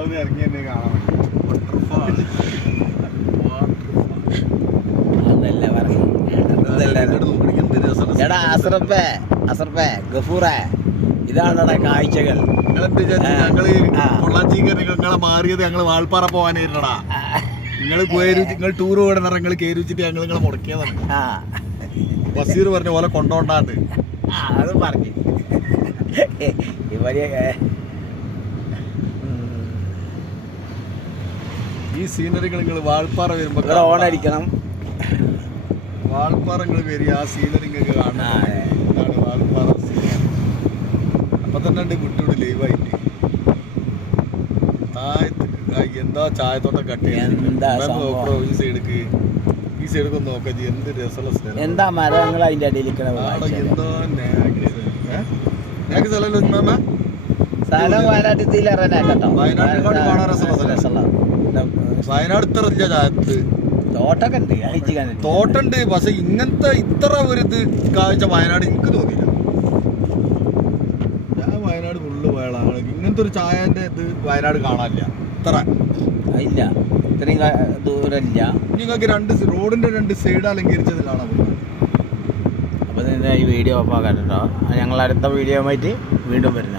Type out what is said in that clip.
അത് ഇറങ്ങി തന്നെ കാണാൻ എടാ അസർപ്പേ ഗഫൂറേ ഇതാണടാ കാഴ്ചകൾ. ഞങ്ങള് പൊള്ളാച്ചിക്കറി നിങ്ങളെ മാറിയത് ഞങ്ങള് വാൾപ്പാറ പോവാനായിരുന്നടാ. നിങ്ങൾ ടൂർ പോകണ നിങ്ങൾ കയറിച്ചിട്ട് ഞങ്ങൾ നിങ്ങളെ മുടക്കിയതാണ്. ബഷീർ പറഞ്ഞ പോലെ കൊണ്ടോണ്ടാണ്ട് അത് പറഞ്ഞു ഈ സീനറികൾ നിങ്ങൾ വാൾപ്പാറ വരുമ്പോ ഓണടിക്കണം. വാൾപ്പാറ നിങ്ങൾ വരിക, ആ സീനറി നിങ്ങൾക്ക് കാണാം. ഇതാണ് വാൾപ്പാറ സീനറി. അപ്പൊ തന്നെ ഉണ്ട് വിട്ടൂട് ലൈവായിട്ട് താഴത്ത് എന്താ ചായത്തോട്ടം കട്ട് ചെയ്യാൻ ഈ സൈഡിക്ക് ഒന്ന് നോക്കാം. എന്ത് രസമുള്ള സ്ഥലം. എന്താ മരങ്ങൾ അതിന്റെ അടിയിൽ സ്ഥലം വയനാട് ഇത്ര ഇല്ല ചായത്ത് തോട്ടുണ്ട്. പക്ഷെ ഇങ്ങനത്തെ ഇത്ര ഒരു ഇത് കാഴ്ച വയനാട് എനിക്ക് തോന്നിയില്ല. ഞാൻ വയനാട് ഫുള്ള് പോയാളാണ്. ഇങ്ങനത്തെ ഒരു ചായന്റെ ഇത് വയനാട് കാണാനില്ല. ഇത്ര ഇല്ല, ഇത്രയും ദൂരമില്ല. നിങ്ങൾക്ക് റോഡിന്റെ രണ്ട് സൈഡ് അലങ്കരിച്ചത് കാണാൻ പറ്റും. അപ്പോൾ ഈ വീഡിയോ ഓഫ് ആക്കാം കേട്ടോ. ഞങ്ങൾ അടുത്ത വീഡിയോ ആയിട്ട് വീണ്ടും വരുന്നത്.